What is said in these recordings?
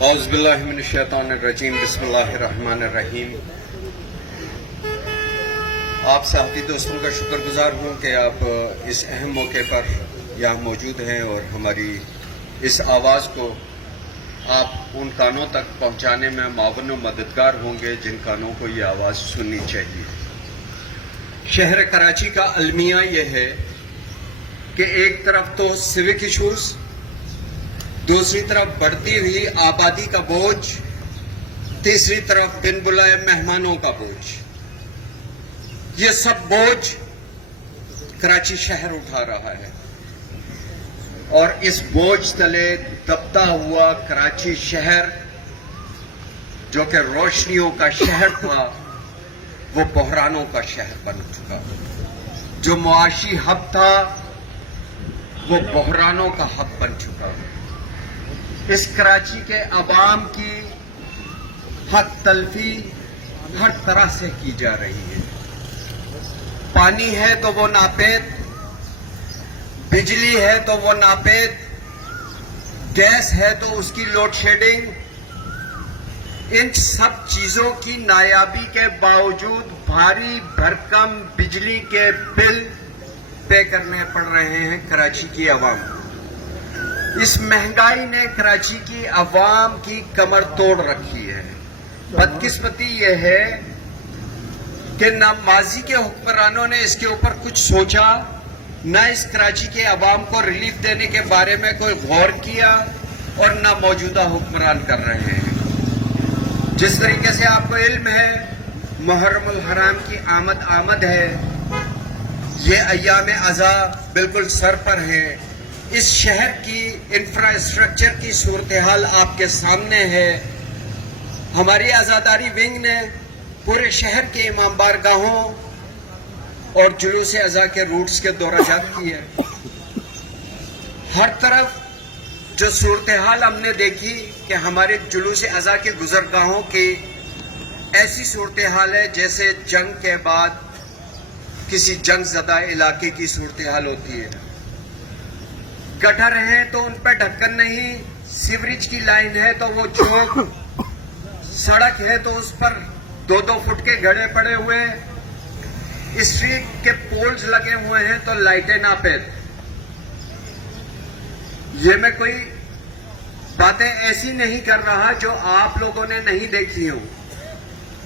اعوذ باللہ من الشیطان الرجیم بسم اللہ الرحمن الرحیم۔ آپ صحافی دوستوں کا شکر گزار ہوں کہ آپ اس اہم موقع پر یہاں موجود ہیں اور ہماری اس آواز کو آپ ان کانوں تک پہنچانے میں معاون و مددگار ہوں گے جن کانوں کو یہ آواز سننی چاہیے۔ شہر کراچی کا المیہ یہ ہے کہ ایک طرف تو سیوک ایشوز، دوسری طرف بڑھتی ہوئی آبادی کا بوجھ، تیسری طرف بن بلائے مہمانوں کا بوجھ، یہ سب بوجھ کراچی شہر اٹھا رہا ہے اور اس بوجھ تلے دبتا ہوا کراچی شہر جو کہ روشنیوں کا شہر تھا وہ بحرانوں کا شہر بن چکا، جو معاشی ہب تھا وہ بحرانوں کا ہب بن چکا۔ اس کراچی کے عوام کی حق تلفی ہر طرح سے کی جا رہی ہے۔ پانی ہے تو وہ ناپید، بجلی ہے تو وہ ناپید، گیس ہے تو اس کی لوڈ شیڈنگ، ان سب چیزوں کی نایابی کے باوجود بھاری بھرکم بجلی کے بل پے کرنے پڑ رہے ہیں کراچی کی عوام۔ اس مہنگائی نے کراچی کی عوام کی کمر توڑ رکھی ہے۔ بدقسمتی یہ ہے کہ نہ ماضی کے حکمرانوں نے اس کے اوپر کچھ سوچا، نہ اس کراچی کے عوام کو ریلیف دینے کے بارے میں کوئی غور کیا، اور نہ موجودہ حکمران کر رہے ہیں۔ جس طریقے سے آپ کو علم ہے محرم الحرام کی آمد ہے، یہ ایام عزا بالکل سر پر ہے۔ اس شہر کی انفراسٹرکچر کی صورتحال آپ کے سامنے ہے۔ ہماری عزاداری ونگ نے پورے شہر کے امام بارگاہوں اور جلوس عزا کے روٹس کے دورہ جات کیے۔ ہر طرف جو صورتحال ہم نے دیکھی کہ ہمارے جلوس عزا کے گزرگاہوں کی ایسی صورتحال ہے جیسے جنگ کے بعد کسی جنگ زدہ علاقے کی صورتحال ہوتی ہے۔ گٹر ہیں تو ان پہ ڈھکن نہیں، سیوریج کی لائن ہے تو وہ چوک، سڑک ہے تو اس پر 2-2 فٹ کے گڑھے پڑے ہوئے، اسٹریٹ کے پولز لگے ہوئے ہیں تو لائٹیں ناپید۔ یہ میں کوئی باتیں ایسی نہیں کر رہا جو آپ لوگوں نے نہیں دیکھی ہوں۔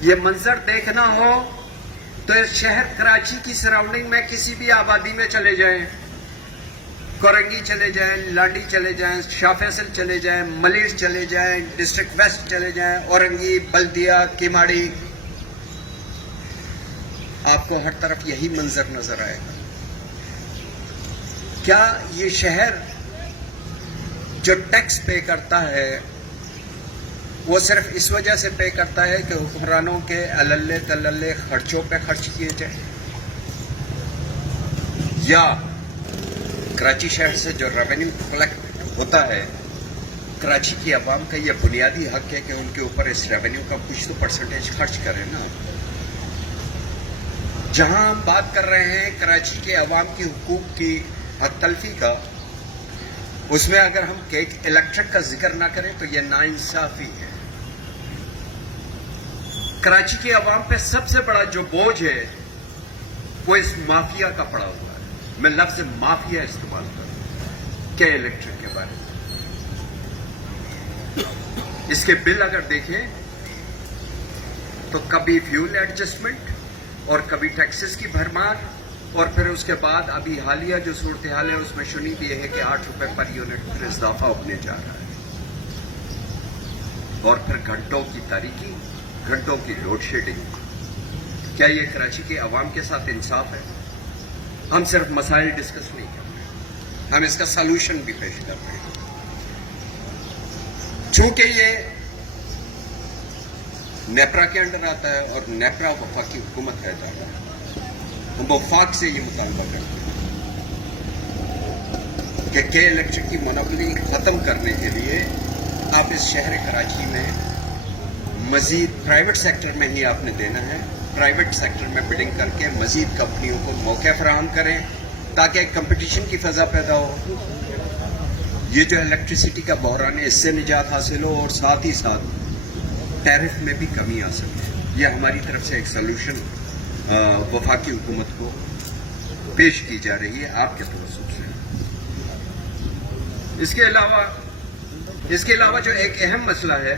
یہ منظر دیکھنا ہو تو اس شہر کراچی کی سراؤنڈنگ میں کسی بھی آبادی میں چلے جائیں، کورنگی چلے جائیں، لانڈی چلے جائیں، شاہ فیصل چلے جائیں، ملیر چلے جائیں، ڈسٹرکٹ ویسٹ چلے جائیں، اورنگی، بلدیہ، کیماڑی، آپ کو ہر طرف یہی منظر نظر آئے گا۔ کیا یہ شہر جو ٹیکس پے کرتا ہے وہ صرف اس وجہ سے پے کرتا ہے کہ حکمرانوں کے عللے تللے خرچوں پہ خرچ کیے جائیں، یا کراچی شہر سے جو ریونیو کلیکٹ ہوتا ہے کراچی کی عوام کا یہ بنیادی حق ہے کہ ان کے اوپر اس ریونیو کا کچھ تو پرسنٹیج خرچ کریں نا۔ جہاں ہم بات کر رہے ہیں کراچی کے عوام کی حقوق کی حق تلفی کا، اس میں اگر ہم الیکٹرک کا ذکر نہ کریں تو یہ ناانصافی ہے۔ کراچی کی عوام پہ سب سے بڑا جو بوجھ ہے وہ اس مافیا کا پڑا ہوا ہے۔ میں لفظ مافیا استعمال کروں کہ الیکٹرک کے بارے میں اس کے بل اگر دیکھیں تو کبھی فیول ایڈجسٹمنٹ اور کبھی ٹیکسز کی بھرمار، اور پھر اس کے بعد ابھی حالیہ جو صورتحال ہے اس میں شنید یہ ہے کہ 8 روپے پر یونٹ پھر اضافہ ہونے جا رہا ہے، اور پھر گھنٹوں کی تاریکی، گھنٹوں کی لوڈ شیڈنگ۔ کیا یہ کراچی کے عوام کے ساتھ انصاف ہے؟ ہم صرف مسائل ڈسکس نہیں کر رہے، ہم اس کا سالوشن بھی پیش کر رہے ہیں۔ چونکہ یہ نیپرا کے انڈر آتا ہے اور نیپرا وفاقی حکومت کا ادارہ ہے، ہم وفاق سے یہ مطالبہ کرتے ہیں کہ کے الیکٹرک کی مونوپولی ختم کرنے کے لیے آپ اس شہر کراچی میں مزید پرائیویٹ سیکٹر میں ہی آپ نے دینا ہے، پرائیویٹ سیکٹر میں بڈنگ کر کے مزید کمپنیوں کو موقع فراہم کریں تاکہ ایک کمپٹیشن کی فضا پیدا ہو۔ یہ جو الیکٹریسٹی کا بحران ہے اس سے نجات حاصل ہو اور ساتھ ہی ساتھ ٹیرف میں بھی کمی آ سکے. یہ ہماری طرف سے ایک سلوشن وفاقی حکومت کو پیش کی جا رہی ہے آپ کے توسط سے. اس کے علاوہ جو ایک اہم مسئلہ ہے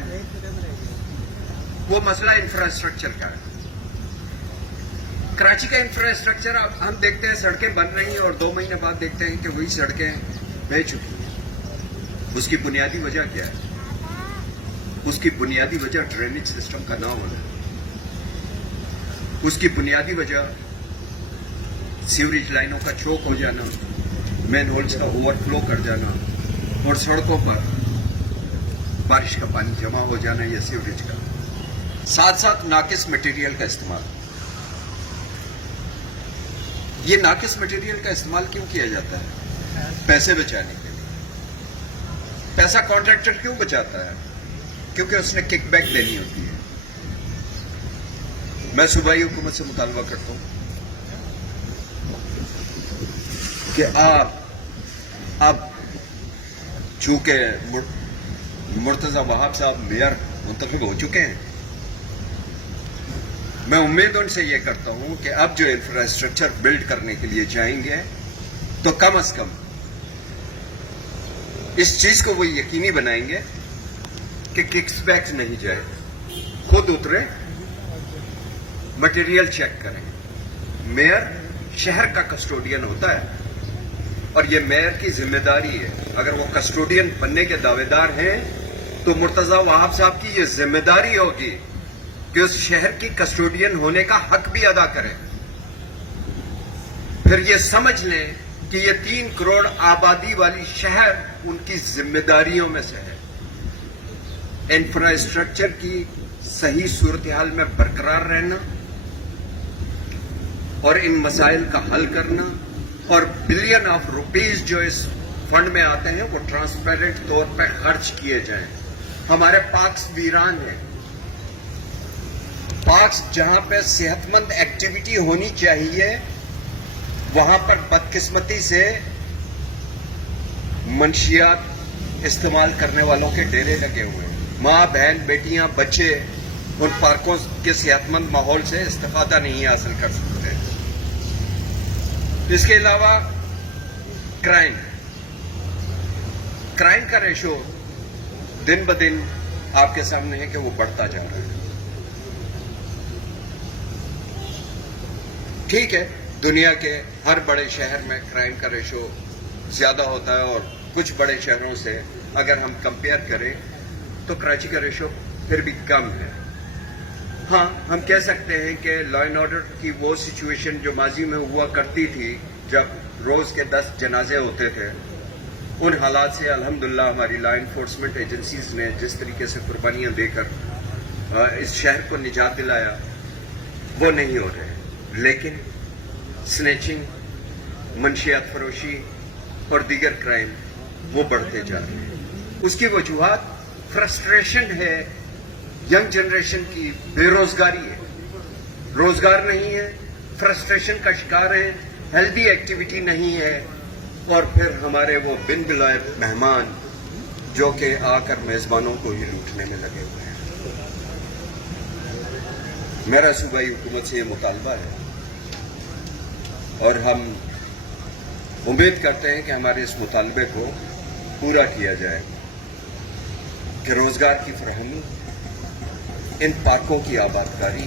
وہ مسئلہ انفراسٹرکچر کا ہے. کراچی کا انفراسٹرکچر اب ہم دیکھتے ہیں سڑکیں بن رہی ہیں اور 2 مہینے بعد دیکھتے ہیں کہ وہی سڑکیں بہہ چکی ہیں. اس کی بنیادی وجہ کیا ہے؟ اس کی بنیادی وجہ ڈرینیج سسٹم کا نہ ہونا ہے. اس کی بنیادی وجہ سیوریج لائنوں کا چوک ہو جانا، مین ہولز کا اوور فلو کر جانا اور سڑکوں پر بارش کا پانی جمع ہو جانا یا سیوریج کا. ساتھ ساتھ ناقص مٹیریل کا استعمال. یہ ناقص مٹیریل کا استعمال کیوں کیا جاتا ہے؟ پیسے بچانے کے لیے. پیسہ کانٹریکٹر کیوں بچاتا ہے؟ کیونکہ اس نے کک بیک دینی ہوتی ہے. میں صوبائی حکومت سے مطالبہ کرتا ہوں کہ اب چونکہ مرتضی وہاب صاحب میئر منتخب ہو چکے ہیں، میں امید ان سے یہ کرتا ہوں کہ اب جو انفراسٹرکچر بلڈ کرنے کے لیے جائیں گے تو کم از کم اس چیز کو وہ یقینی بنائیں گے کہ ککس بیکس نہیں جائے. خود اترے، مٹیریل چیک کریں. میئر شہر کا کسٹوڈین ہوتا ہے اور یہ میئر کی ذمہ داری ہے. اگر وہ کسٹوڈین بننے کے دعوے دار ہیں تو مرتضی وہاب صاحب کی یہ ذمہ داری ہوگی کہ اس شہر کی کسٹوڈین ہونے کا حق بھی ادا کریں. پھر یہ سمجھ لیں کہ یہ 3 کروڑ آبادی والی شہر ان کی ذمہ داریوں میں سے ہے. انفراسٹرکچر کی صحیح صورتحال میں برقرار رہنا اور ان مسائل کا حل کرنا اور بلین آف روپیز جو اس فنڈ میں آتے ہیں وہ ٹرانسپیرنٹ طور پہ خرچ کیے جائیں. ہمارے پارکس ویران ہیں. پارکس جہاں پہ صحت مند ایکٹیویٹی ہونی چاہیے وہاں پر بدقسمتی سے منشیات استعمال کرنے والوں کے ڈیرے لگے ہوئے ہیں. ماں بہن بیٹیاں بچے ان پارکوں کے صحت مند ماحول سے استفادہ نہیں حاصل کر سکتے. اس کے علاوہ کرائم کا ریشو دن بدن آپ کے سامنے ہے کہ وہ بڑھتا جا رہا ہے. ٹھیک ہے، دنیا کے ہر بڑے شہر میں کرائم کا ریشو زیادہ ہوتا ہے اور کچھ بڑے شہروں سے اگر ہم کمپیئر کریں تو کراچی کا ریشو پھر بھی کم ہے. ہاں، ہم کہہ سکتے ہیں کہ لا اینڈ آرڈر کی وہ سچویشن جو ماضی میں ہوا کرتی تھی جب روز کے 10 جنازے ہوتے تھے، ان حالات سے الحمدللہ ہماری لا انفورسمنٹ ایجنسیز نے جس طریقے سے قربانیاں دے کر اس شہر کو نجات دلایا وہ نہیں ہو رہے. لیکن سنیچنگ، منشیات فروشی اور دیگر کرائم وہ بڑھتے جا رہے ہیں. اس کی وجوہات فرسٹریشن ہے ینگ جنریشن کی، بے روزگاری ہے، روزگار نہیں ہے، فرسٹریشن کا شکار ہے، ہیلدی ایکٹیویٹی نہیں ہے، اور پھر ہمارے وہ بن بلائے مہمان جو کہ آ کر میزبانوں کو ہی لوٹنے میں لگے ہوئے ہیں. میرا صوبائی حکومت سے یہ مطالبہ ہے اور ہم امید کرتے ہیں کہ ہمارے اس مطالبے کو پورا کیا جائے کہ روزگار کی فراہمی، ان پارکوں کی آباد کاری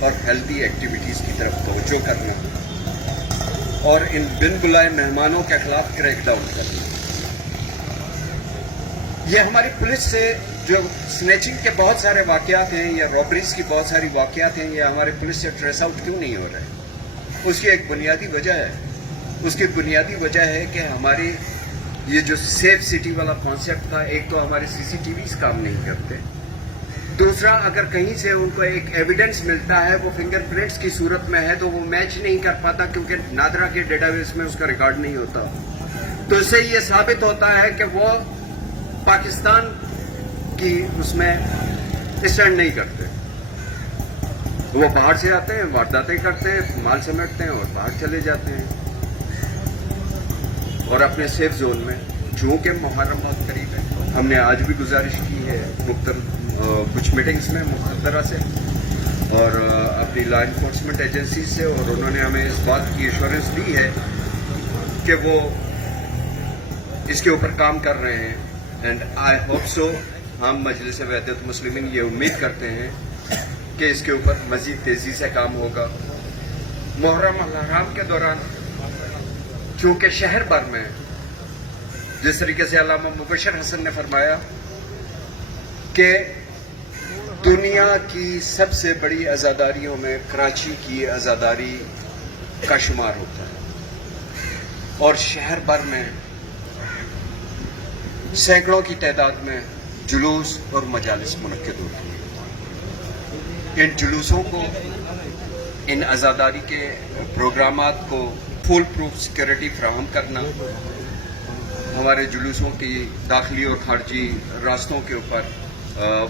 اور ہیلدی ایکٹیویٹیز کی طرف توجہ کرنا اور ان بن بلائے مہمانوں کے خلاف کریک ڈاؤن کرنا. یہ ہماری پولیس سے جو سنیچنگ کے بہت سارے واقعات ہیں یا رابریز کی بہت ساری واقعات ہیں، یہ ہمارے پولیس سے ٹریس آؤٹ کیوں نہیں ہو رہے؟ اس کی ایک بنیادی وجہ ہے. اس کی بنیادی وجہ ہے کہ ہماری یہ جو سیف سٹی والا کانسیپٹ تھا، ایک تو ہمارے CCTVs کام نہیں کرتے، دوسرا اگر کہیں سے ان کو ایک ایویڈنس ملتا ہے وہ فنگر پرنٹس کی صورت میں ہے تو وہ میچ نہیں کر پاتا کیونکہ نادرا کے ڈیٹا بیس میں اس کا ریکارڈ نہیں ہوتا. تو اس سے یہ ثابت ہوتا ہے کہ وہ پاکستان کی اس میں اسٹینڈ نہیں کرتے. وہ باہر سے آتے ہیں، وارداتیں کرتے ہیں، مال سمیٹتے ہیں اور باہر چلے جاتے ہیں اور اپنے سیف زون میں چونکہ محرم بہت قریب ہے، ہم نے آج بھی گزارش کی ہے کچھ میٹنگز میں مقدرہ سے اور اپنی لا انفورسمنٹ ایجنسی سے، اور انہوں نے ہمیں اس بات کی ایشورنس دی ہے کہ وہ اس کے اوپر کام کر رہے ہیں. اینڈ آئی ہوپ سو، ہم مجلس وحدت مسلمین یہ امید کرتے ہیں کہ اس کے اوپر مزید تیزی سے کام ہوگا. محرم الحرام کے دوران چونکہ شہر بھر میں جس طریقے سے علامہ مبشر حسن نے فرمایا کہ دنیا کی سب سے بڑی عزاداریوں میں کراچی کی عزاداری کا شمار ہوتا ہے، اور شہر بھر میں سینکڑوں کی تعداد میں جلوس اور مجالس منعقد ہوتی ہیں. ان جلوسوں کو، ان عزاداری کے پروگرامات کو فول پروف سیکورٹی فراہم کرنا، ہمارے جلوسوں کی داخلی اور خارجی راستوں کے اوپر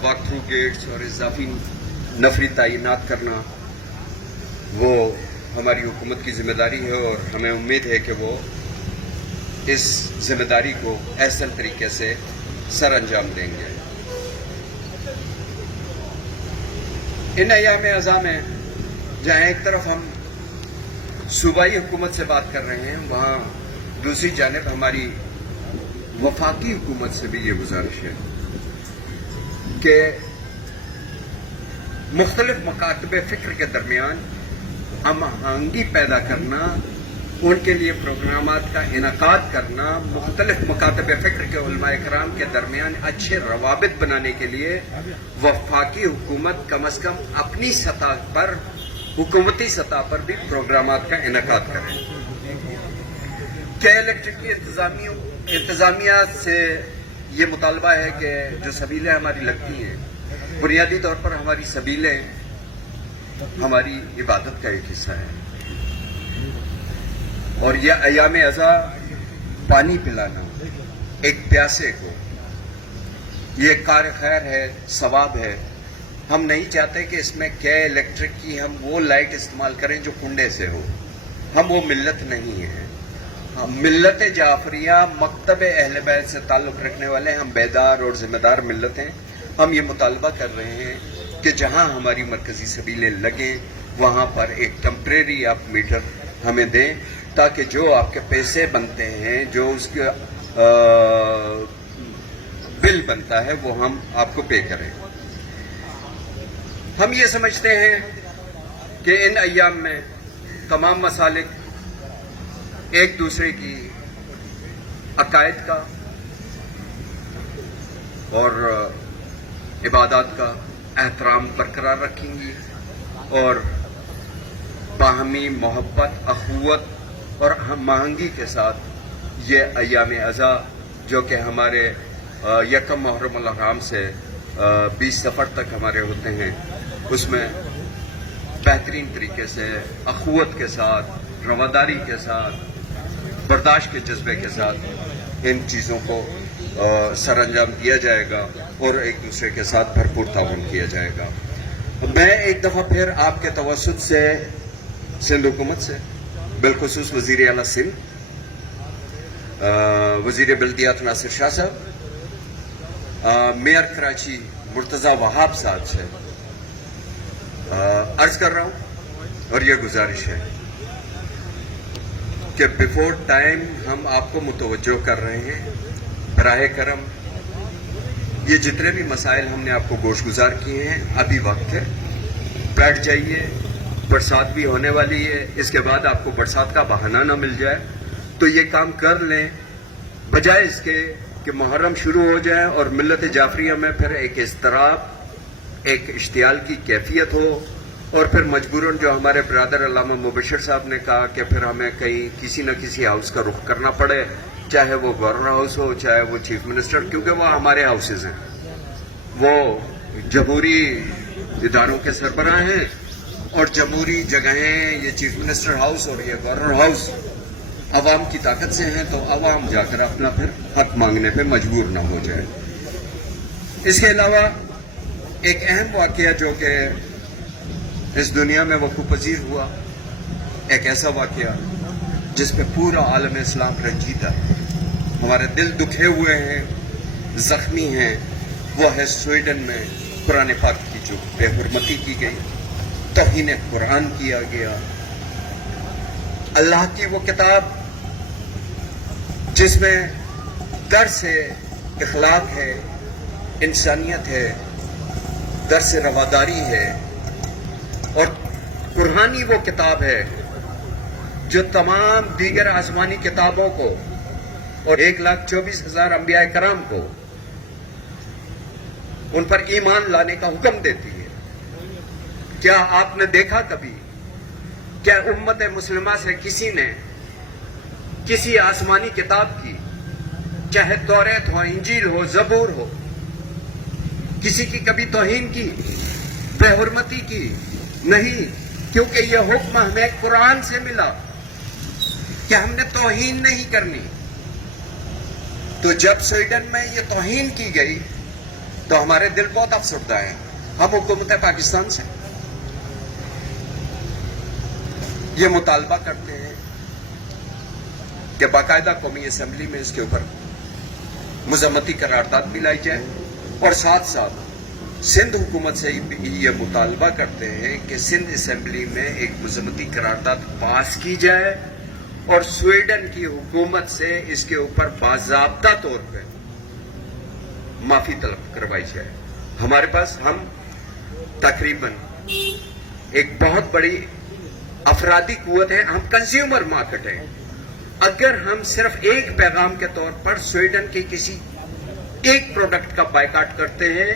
واک تھرو گیٹس اور اضافی نفری تعینات کرنا، وہ ہماری حکومت کی ذمہ داری ہے، اور ہمیں امید ہے کہ وہ اس ذمہ داری کو احسن طریقے سے سر انجام دیں گے. ان ایام اعزاں میں جہاں ایک طرف ہم صوبائی حکومت سے بات کر رہے ہیں، وہاں دوسری جانب ہماری وفاقی حکومت سے بھی یہ گزارش ہے کہ مختلف مکاتب فکر کے درمیان ہم آہنگی پیدا کرنا، ان کے لیے پروگرامات کا انعقاد کرنا، مختلف مکاتب فکر کے علماء کرام کے درمیان اچھے روابط بنانے کے لیے وفاقی حکومت کم از کم اپنی سطح پر، حکومتی سطح پر بھی پروگرامات کا انعقاد کریں. کیا الیکٹرک کی انتظامیہ سے یہ مطالبہ ہے کہ جو سبیلیں ہماری لگتی ہیں، بنیادی طور پر ہماری سبیلیں ہماری عبادت کا ایک حصہ ہے، اور یہ ایام ازاں پانی پلانا ایک پیاسے کو، یہ کار خیر ہے، ثواب ہے. ہم نہیں چاہتے کہ اس میں کیا الیکٹرک کی ہم وہ لائٹ استعمال کریں جو کنڈے سے ہو. ہم وہ ملت نہیں ہیں. ملت جعفریہ مکتب اہل بیت سے تعلق رکھنے والے ہم بیدار اور ذمہ دار ملت ہیں. ہم یہ مطالبہ کر رہے ہیں کہ جہاں ہماری مرکزی سبیلیں لگیں وہاں پر ایک ٹمپریری آپ میٹر ہمیں دیں، تاکہ جو آپ کے پیسے بنتے ہیں، جو اس کا بل بنتا ہے، وہ ہم آپ کو پے کریں. ہم یہ سمجھتے ہیں کہ ان ایام میں تمام مسالک ایک دوسرے کی عقائد کا اور عبادات کا احترام برقرار رکھیں گی، اور باہمی محبت، اخوت اور ہم آہنگی کے ساتھ یہ ایام ازاں جو کہ ہمارے یکم محرم الحرام سے 20 صفر تک ہمارے ہوتے ہیں، اس میں بہترین طریقے سے اخوت کے ساتھ، رواداری کے ساتھ، برداشت کے جذبے کے ساتھ ان چیزوں کو سر انجام دیا جائے گا اور ایک دوسرے کے ساتھ بھرپور تعاون کیا جائے گا. میں ایک دفعہ پھر آپ کے توسط سے سندھ حکومت سے، بالخصوص وزیر اعلیٰ سندھ، وزیر بلدیات ناصر شاہ صاحب، میئر کراچی مرتضی وہاب صاحب سے عرض کر رہا ہوں، اور یہ گزارش ہے کہ بیفور ٹائم ہم آپ کو متوجہ کر رہے ہیں. براہ کرم یہ جتنے بھی مسائل ہم نے آپ کو گوش گزار کیے ہیں، ابھی وقت ہے، بیٹھ جائیے. برسات بھی ہونے والی ہے، اس کے بعد آپ کو برسات کا بہانہ نہ مل جائے، تو یہ کام کر لیں، بجائے اس کے کہ محرم شروع ہو جائے اور ملت جعفریہ میں پھر ایک اضطراب، ایک اشتعال کی کیفیت ہو، اور پھر مجبوراً جو ہمارے برادر علامہ مبشر صاحب نے کہا کہ پھر ہمیں کہیں کسی نہ کسی ہاؤس کا رخ کرنا پڑے، چاہے وہ گورنر ہاؤس ہو، چاہے وہ چیف منسٹر، کیونکہ وہ ہمارے ہاؤسز ہیں، وہ جمہوری اداروں کے سربراہ ہیں، اور جمہوری جگہیں، یہ چیف منسٹر ہاؤس اور یہ گورنر ہاؤس عوام کی طاقت سے ہیں، تو عوام جا کر اپنا پھر حق مانگنے پہ مجبور نہ ہو جائے. اس کے علاوہ ایک اہم واقعہ جو کہ اس دنیا میں وقوع پذیر ہوا، ایک ایسا واقعہ جس پہ پورا عالم اسلام رنجیدہ ہے، ہمارے دل دکھے ہوئے ہیں، زخمی ہیں، وہ ہے سویڈن میں قرآن پاک کی جو بے حرمتی کی گئی، توہین قرآن کیا گیا۔ اللہ کی وہ کتاب جس میں درس اخلاق ہے، انسانیت ہے، درس رواداری ہے، اور قرآن وہ کتاب ہے جو تمام دیگر آسمانی کتابوں کو اور 1,24,000 انبیاء کرام کو ان پر ایمان لانے کا حکم دیتی ہے۔ کیا آپ نے دیکھا کبھی، کیا امت مسلمہ سے کسی نے کسی آسمانی کتاب کی، چاہے توریت ہو، انجیل ہو، زبور ہو، کسی کی کبھی توہین کی، بے حرمتی کی؟ نہیں، کیونکہ یہ حکم ہمیں قرآن سے ملا کہ ہم نے توہین نہیں کرنی۔ تو جب سویڈن میں یہ توہین کی گئی تو ہمارے دل بہت افسردہ ہیں۔ ہم حکومت پاکستان سے یہ مطالبہ کرتے ہیں کہ باقاعدہ قومی اسمبلی میں اس کے اوپر مذمتی قرارداد بھی لائی جائے، اور ساتھ ساتھ سندھ حکومت سے بھی یہ مطالبہ کرتے ہیں کہ سندھ اسمبلی میں ایک مذمتی قرارداد پاس کی جائے اور سویڈن کی حکومت سے اس کے اوپر باضابطہ طور پہ معافی طلب کروائی جائے۔ ہمارے پاس ہم تقریباً ایک بہت بڑی افرادی قوت ہے، ہم کنزیومر مارکیٹ ہیں۔ اگر ہم صرف ایک پیغام کے طور پر سویڈن کے کسی ایک پروڈکٹ کا بائیکاٹ کرتے ہیں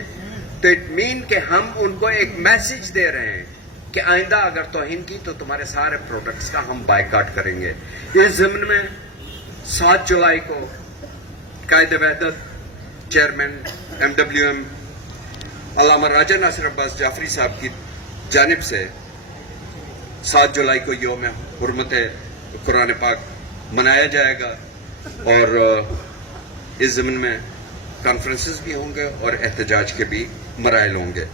تو اٹ مین کہ ہم ان کو ایک میسج دے رہے ہیں کہ آئندہ اگر توہین کی تو تمہارے سارے پروڈکٹس کا ہم بائیکاٹ کریں گے۔ اس ضمن میں 7 جولائی کو قائد وحدت چیئرمین MWM علامہ راجہ ناصر عباس جعفری صاحب کی جانب سے 7 جولائی کو یوم حرمت قرآن پاک منایا جائے گا، اور اس ضمن میں کانفرنسز بھی ہوں گے اور احتجاج کے بھی مراحل ہوں گے۔